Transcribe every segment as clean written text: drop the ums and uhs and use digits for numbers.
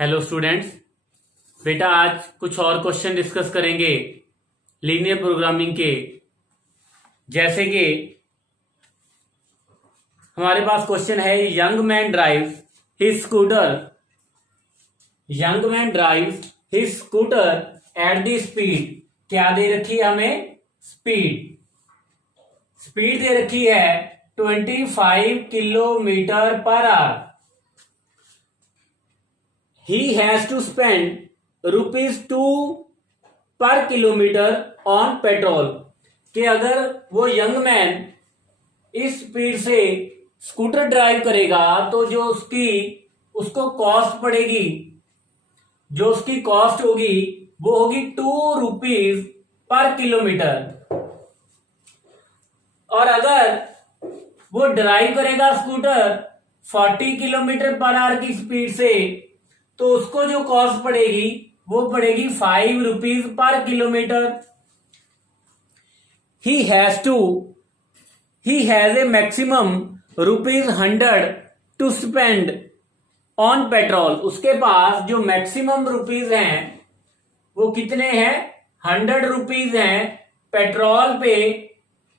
Hello students. बेटा आज कुछ और क्वेश्चन डिस्कस करेंगे लीनियर प्रोग्रामिंग के। जैसे कि हमारे पास क्वेश्चन है young man drives his scooter at the speed. क्या दे रखी है हमें? स्पीड दे रखी है 25 kilometre per our. He has to spend ₹2 पर किलोमीटर ऑन पेट्रोल। कि अगर वो यंग मैन इस स्पीड से स्कूटर ड्राइव करेगा तो जो उसको कॉस्ट पड़ेगी, जो उसकी कॉस्ट होगी वो होगी ₹2 पर किलोमीटर। और अगर वो ड्राइव करेगा स्कूटर 40 किलोमीटर पर आवर की स्पीड से तो उसको जो कॉस्ट पड़ेगी वो पड़ेगी ₹5 पर kilometre. He has a maximum ₹100 to spend on petrol. उसके पास जो मैक्सिमम रुपीज हैं वो कितने हैं? ₹100 हैं पेट्रोल पे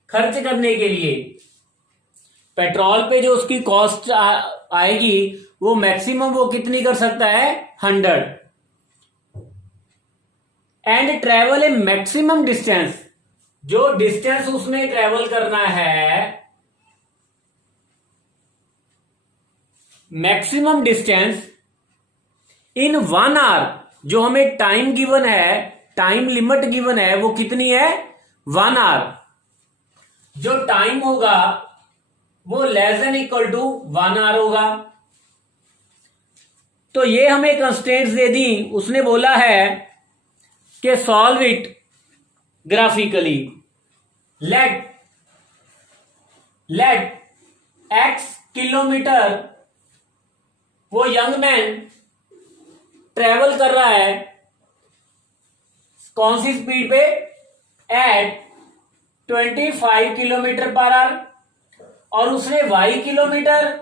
खर्च करने के लिए। पेट्रोल पे जो उसकी कॉस्ट आएगी वो मैक्सिमम वो कितनी कर सकता है? 100। And travel A maximum distance. जो डिस्टेंस उसने ट्रेवल करना है, मैक्सिमम डिस्टेंस इन 1 आवर। जो हमें टाइम गिवन है, टाइम लिमिट गिवन है, वो कितनी है? 1 आवर। जो टाइम होगा वो less than equal to 1 hour होगा। तो ये हमें कंस्ट्रेंट्स दे दी। उसने बोला है कि solve it graphically. Let x kilometre वो यंग मैन ट्रेवल कर रहा है कौन सी स्पीड पे? At 25 kilometre per hour. और उसने y किलोमीटर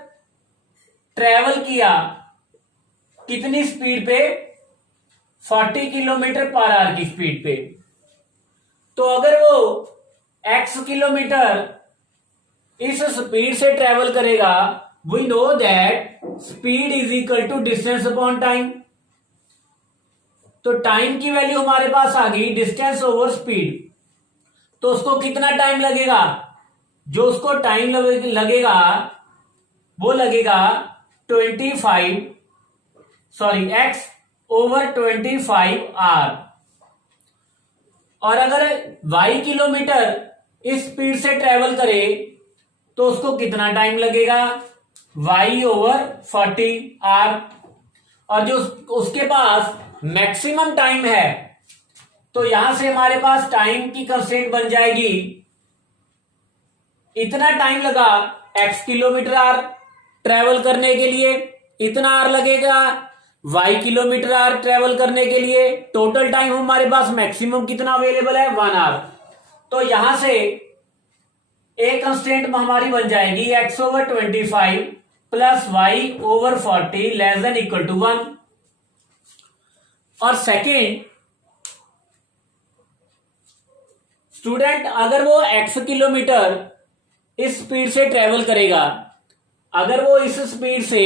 ट्रेवल किया कितनी स्पीड पे? 40 किलोमीटर पर आवर की स्पीड पे। तो अगर वो x किलोमीटर इस स्पीड से ट्रेवल करेगा, we know that speed is equal to distance upon time. तो टाइम की वैल्यू हमारे पास आ गई डिस्टेंस ओवर स्पीड। तो उसको कितना टाइम लगेगा? जो उसको टाइम लगेगा वो लगेगा x ओवर 25 आवर। और अगर y किलोमीटर इस स्पीड से ट्रेवल करे तो उसको कितना टाइम लगेगा? y over 40 hour. और जो उसके पास मैक्सिमम टाइम है तो यहां से हमारे पास टाइम की कंस्ट्रेंट बन जाएगी, इतना टाइम लगा x किलोमीटर आवर ट्रेवल करने के लिए, इतना आवर लगेगा y किलोमीटर आवर ट्रेवल करने के लिए। टोटल टाइम हमारे पास मैक्सिमम कितना अवेलेबल है? 1 आवर। तो यहां से एक कंस्टेंट हमारी बन जाएगी x over 25 plus y over 40 less than equal to 1। और सेकेंड स्टूडेंट, अगर वो x किलोमीटर इस स्पीड से ट्रेवल करेगा, अगर वो इस स्पीड से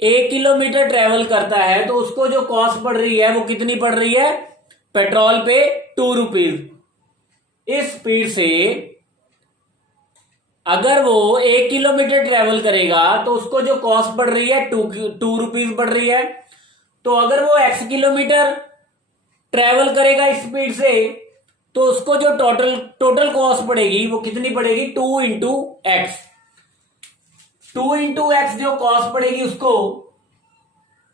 1 किलोमीटर ट्रेवल करता है तो उसको जो कॉस्ट पड़ रही है वो कितनी पड़ रही है? पेट्रोल पे ₹2। इस स्पीड से अगर वो 1 किलोमीटर ट्रेवल करेगा तो उसको जो कॉस्ट पड़ रही है ₹2 पड़ रही है। तो अगर वो x किलोमीटर ट्रेवल करेगा इस स्पीड से तो उसको जो टोटल कॉस्ट पड़ेगी वो कितनी पड़ेगी? 2 इंटू एक्स। 2 इंटू एक्स जो कॉस्ट पड़ेगी उसको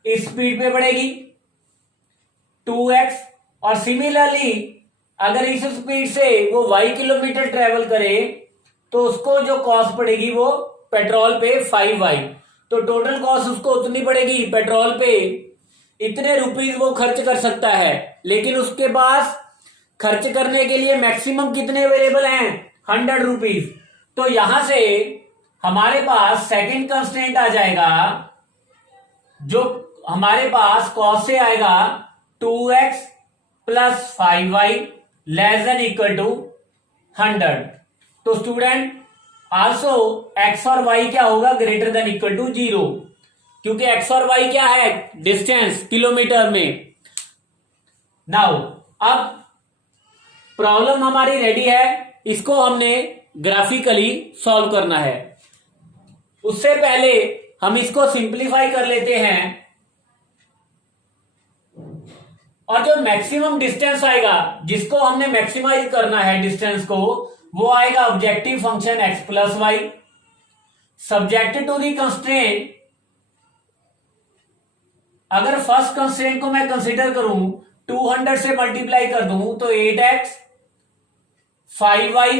इस स्पीड पे पड़ेगी 2x। और सिमिलरली अगर इस स्पीड से वो y किलोमीटर ट्रेवल करे तो उसको जो कॉस्ट पड़ेगी वो पेट्रोल पे 5y। तो टोटल कॉस्ट उसको उतनी पड़ेगी, पेट्रोल पे इतने रुपीज वो खर्च कर सकता है। लेकिन उसके पास खर्च करने के लिए मैक्सिमम कितने अवेलेबल हैं? ₹100। तो यहां से हमारे पास सेकंड कंस्ट्रेंट आ जाएगा जो हमारे पास कॉस से आएगा 2x plus 5y less than equal to 100। तो स्टूडेंट आल्सो x और y क्या होगा, ग्रेटर देन इक्वल टू 0, क्योंकि x और y क्या है, डिस्टेंस किलोमीटर में। नाउ अब प्रॉब्लम हमारी रेडी है, इसको हमने ग्राफिकली सॉल्व करना है। उससे पहले हम इसको सिंप्लीफाई कर लेते हैं, और जो मैक्सिमम डिस्टेंस आएगा जिसको हमने मैक्सिमाइज करना है डिस्टेंस को, वो आएगा objective function x plus Y subject to the constraint. अगर फर्स्ट कंस्ट्रेंट को मैं कंसीडर करूं, 200 से मल्टीप्लाई कर दूं तो 8x 5y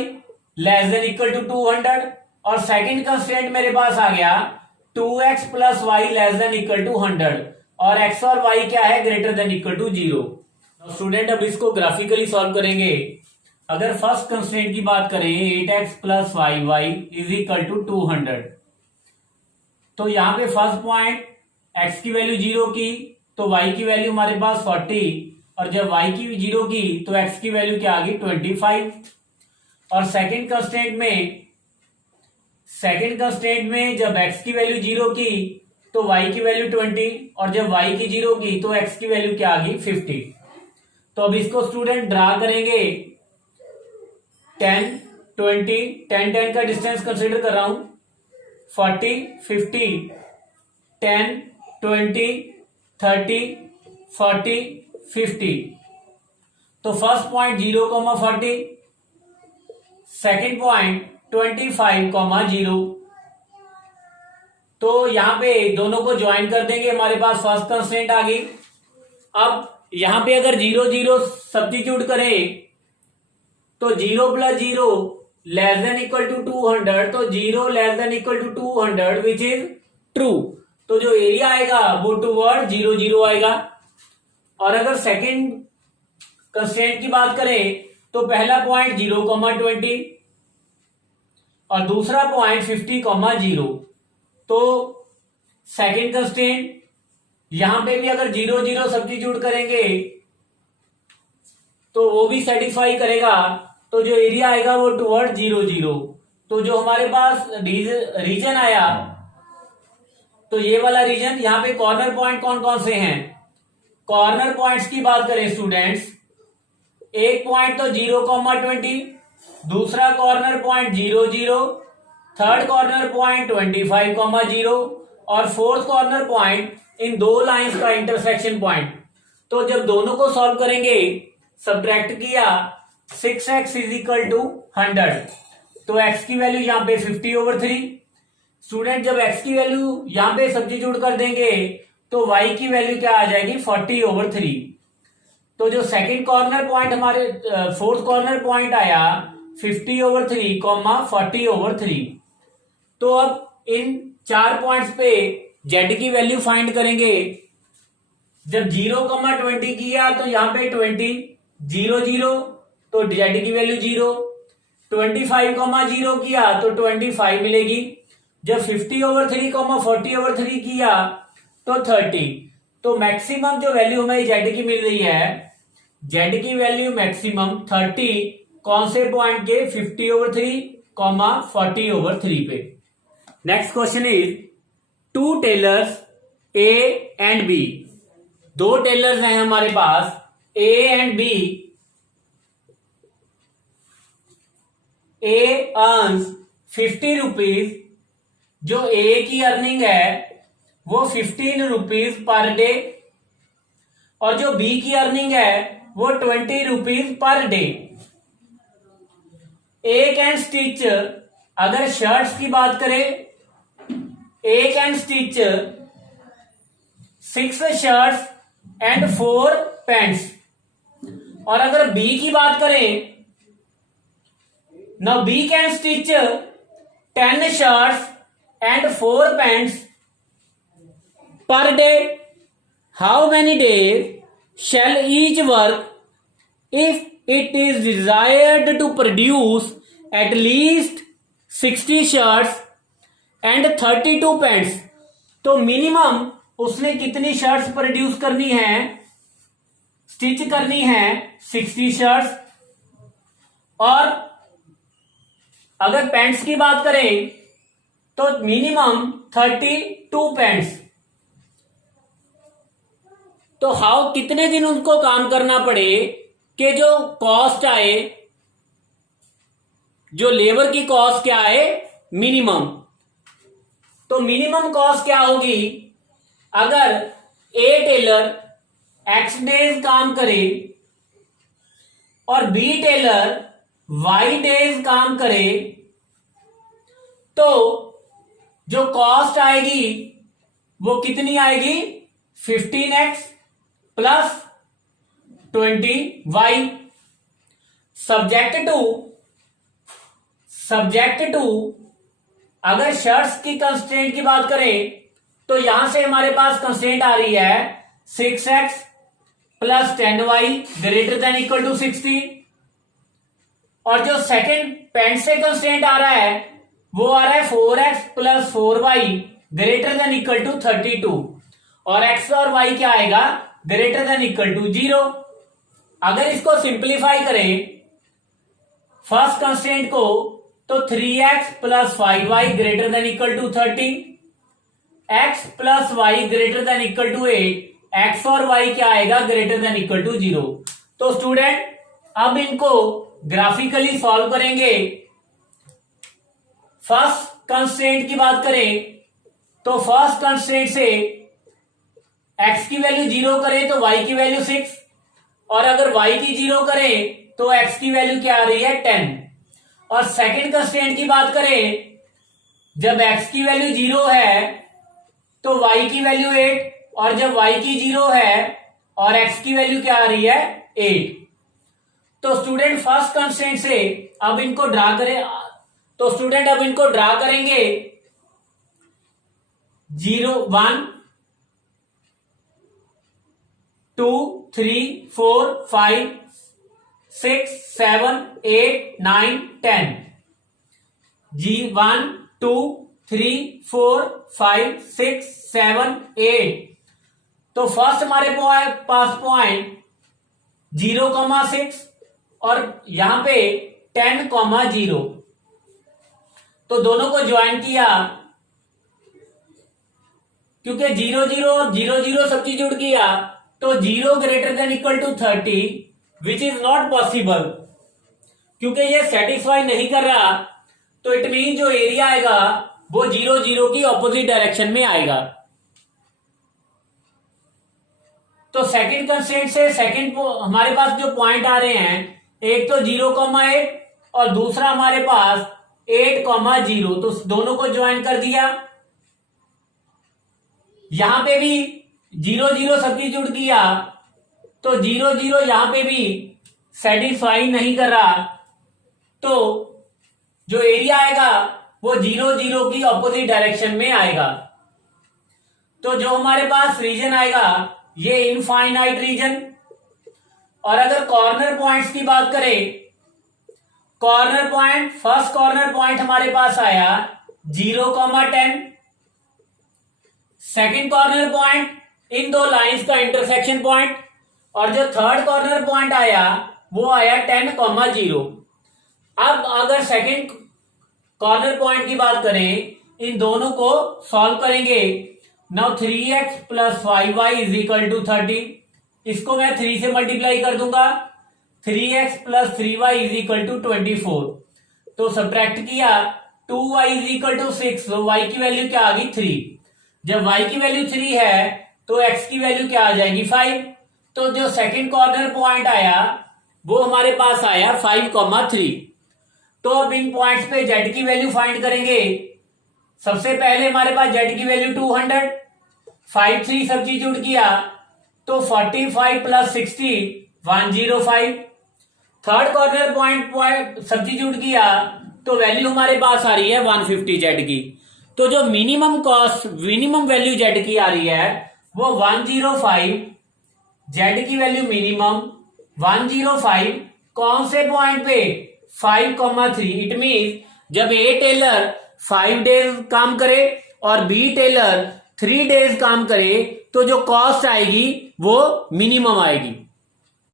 less than equal to 200, और सेकंड कंस्ट्रेंट मेरे पास आ गया 2x plus Y less than equal to 100, और x और y क्या है, greater than equal to 0। Student अब इसको ग्राफिकली सॉल्व करेंगे। अगर फर्स्ट कंस्ट्रेंट की बात करें 8x plus y is equal to 200, तो यहां पे फर्स्ट पॉइंट x की वैल्यू 0 की तो y की वैल्यू हमारे पास 40, और जब y की 0 की तो x की वैल्यू क्या आ गई 25, और सेकंड कंस्ट्रेंट में जब x की वैल्यू 0 की तो y की वैल्यू 20, और जब y की 0 की तो x की वैल्यू क्या आ गई 50। तो अब इसको स्टूडेंट ड्रा करेंगे 10 20 10 10 का डिस्टेंस कंसीडर कर रहा हूं, 40 50 10 20 30 40 50। तो फर्स्ट पॉइंट 0,40, सेकेंड पॉइंट 25,0। तो यहां पे दोनों को ज्वाइन कर देंगे, हमारे पास फर्स्ट कंस्ट्रेंट आ गई। अब यहां पे अगर 0 0 सब्स्टिट्यूट करें तो 0 plus 0 less than equal to 200, तो 0 less than equal to 200 which is true. तो जो एरिया आएगा वो टूवर्ड 0 0 आएगा। और अगर सेकेंड कंस्ट्रेंट की बात करें तो पहला पॉइंट 0,20 और दूसरा पॉइंट 50,0। तो सेकेंड कंस्ट्रेंट यहां पे भी अगर 0 0 सब्स्टिट्यूट करेंगे तो वो भी सेटिस्फाई करेगा, तो जो एरिया आएगा वो टुवर्ड 0 0। तो जो हमारे पास रीजन आया, तो ये वाला रीजन, यहां पे कॉर्नर पॉइंट कौन कौन से हैं, कॉर्नर पॉइंट्स की बात करें स्टूडेंट्स, एक पॉइंट तो 0,20, दूसरा corner point 0 0, third corner point 25,0 और फोर्थ कॉर्नर पॉइंट इन दो लाइंस का इंटरसेक्शन पॉइंट। तो जब दोनों को सॉल्व करेंगे, सब्ट्रैक्ट किया, 6x इज इक्वल टू 100, तो x की वैल्यू यहां पे 50/3। स्टूडेंट जब x की वैल्यू यहां पे सब्स्टिट्यूट कर देंगे तो y की वैल्यू क्या आ जाएगी 40/3। तो जो सेकंड कॉर्नर पॉइंट हमारे फोर्थ कॉर्नर पॉइंट आया 50/3, 40/3। तो अब इन चार पॉइंट्स पे z की वैल्यू फाइंड करेंगे। जब 0,20 किया तो यहां पे 20 0 0, तो z की वैल्यू 0, 25,0 किया तो 25 मिलेगी। जब 50/3, 40/3 किया तो 30। तो मैक्सिमम जो वैल्यू हमें z की मिल रही है, z की वैल्यू मैक्सिमम 30 कौन से पॉइंट के 50/3, 40/3 पे। Next question is two tailors A and B, दो टेलर्स हैं हमारे पास A and B। A earns 50 rupees, जो A की अर्निंग है वो 15 रुपीज पर डे, और जो B की अर्निंग है वो 20 rupees per day. A can stitch, अगर शर्ट्स की बात करें, A can stitch 6 shirts and 4 pants. और अगर B की बात करें, now B can stitch 10 shirts and 4 pants per day. How many days shall each work if it is desired to produce at least 60 shirts and 32 pants? तो minimum उसने कितनी shirts produce करनी है, स्टिच करनी है 60 शर्ट्स। और अगर pants की बात करें तो मिनिमम 32 पैंट्स। तो हाउ कितने दिन उनको काम करना पड़े कि जो कॉस्ट आए, जो लेबर की कॉस्ट क्या आए, मिनिमम। तो मिनिमम कॉस्ट क्या होगी, अगर ए टेलर एक्स डेज काम करे और बी टेलर वाई डेज काम करे, तो जो कॉस्ट आएगी वो कितनी आएगी, 15x plus 20y। Subject to अगर शर्ट्स की कंस्ट्रेंट की बात करें तो यहां से हमारे पास कंस्ट्रेंट आ रही है 6x plus 10y greater than equal to 60। और जो सेकंड पैंट से कंस्ट्रेंट आ रहा है वो आ रहा है 4x plus 4y greater than equal to 32। और x और y क्या आएगा, ग्रेटर देन इक्वल टू 0। अगर इसको सिंप्लीफाई करें फर्स्ट कंस्ट्रेंट को, तो 3x plus 5y greater than equal to 30, x plus y greater than equal to 8, x और y क्या आएगा, ग्रेटर देन इक्वल टू 0। तो स्टूडेंट अब इनको ग्राफिकली सॉल्व करेंगे। फर्स्ट कंस्ट्रेंट की बात करें तो फर्स्ट कंस्ट्रेंट से x की वैल्यू 0 करें तो y की वैल्यू 6, और अगर y की 0 करें तो x की वैल्यू क्या आ रही है, 10। और सेकंड कंस्ट्रेंट की बात करें, जब x की वैल्यू 0 है तो y की वैल्यू 8, और जब y की 0 है और x की वैल्यू क्या आ रही है, 8। तो स्टूडेंट फर्स्ट कंस्ट्रेंट से अब इनको ड्रा करें, तो स्टूडेंट अब इनको ड्रा करेंगे 0 1 2 3 4 5 6 7 8 9 10 1 2 3 4 5 6 7 8। तो फर्स्ट हमारे पास पॉइंट 0,6 और यहां पे 10,0। तो दोनों को ज्वाइन किया, क्योंकि 0 0 और 0 0 सब्स्टिट्यूट किया तो 0 greater than equal to 30, which is not possible. क्योंकि ये सेटिस्फाई नहीं कर रहा, तो इट मीन जो एरिया आएगा वो 0 0 की ऑपोजिट डायरेक्शन में आएगा। तो सेकंड कंस्ट्रेंट से सेकंड हमारे पास जो पॉइंट आ रहे हैं, एक तो 0,8 और दूसरा हमारे पास 8,0। तो दोनों को ज्वाइन कर दिया। यहां पे भी 0 0 सब्स्टिट्यूट किया तो 0 0 यहां पे भी सेटिस्फाई नहीं कर रहा, तो जो एरिया आएगा वो 0 0 की ऑपोजिट डायरेक्शन में आएगा। तो जो हमारे पास रीजन आएगा ये इनफाइनाइट रीजन। और अगर कॉर्नर पॉइंट्स की बात करें, corner point, first corner point हमारे पास आया 0,10, सेकंड कॉर्नर पॉइंट इन दो लाइंस का इंटरसेक्शन पॉइंट, और जो थर्ड कॉर्नर पॉइंट आया वो आया 10,0। अब अगर सेकंड कॉर्नर पॉइंट की बात करें, इन दोनों को सॉल्व करेंगे। Now 3x plus 5y is equal to 30, इसको मैं 3 से मल्टीप्लाई कर दूंगा। 3x plus 3y is equal to 24। तो सब्ट्रैक्ट किया, 2y इज इक्वल टू 6, तो y की वैल्यू क्या आ गई, 3। जब y की वैल्यू 3 है तो x की वैल्यू क्या आ जाएगी, 5। तो जो सेकंड कॉर्नर पॉइंट आया वो हमारे पास आया 5,3। तो अब इन पॉइंट्स पे z की वैल्यू फाइंड करेंगे। सबसे पहले हमारे पास z की वैल्यू 200, 5 3 सब्स्टिट्यूट किया तो 45 plus 60 105। Third corner point substitute किया तो वैल्यू हमारे पास आ रही है 150 z की। तो जो minimum cost, minimum value z की आ रही है वो 105, z की वैल्यू मिनिमम 105। कौन से पॉइंट पे, 5,3। इट मीन जब ए टेलर 5 डेज काम करे और बी टेलर 3 डेज काम करे तो जो कॉस्ट आएगी वो मिनिमम आएगी।